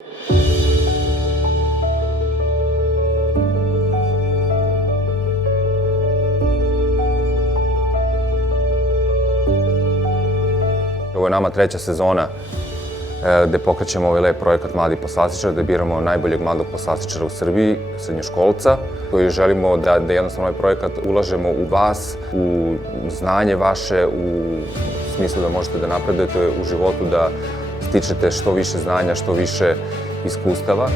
Ovo je nama treća sezona gde pokrećemo ovaj lep projekat Mladi poslastičar, gde biramo najboljeg mladog poslastičara u Srbiji, srednjoškolca, koji želimo da jednostavno ovaj projekat ulažemo u vas, u znanje vaše, u smislu da možete da napredujete u životu, da stičete što više znanja, što više iskustava.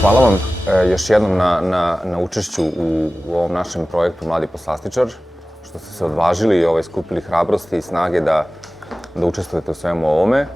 Hvala vam još jednom na učešću u ovom našem projektu Mladi poslastičar, što ste se odvažili i skupili hrabrosti i snage da učestvujete u svemu ovome.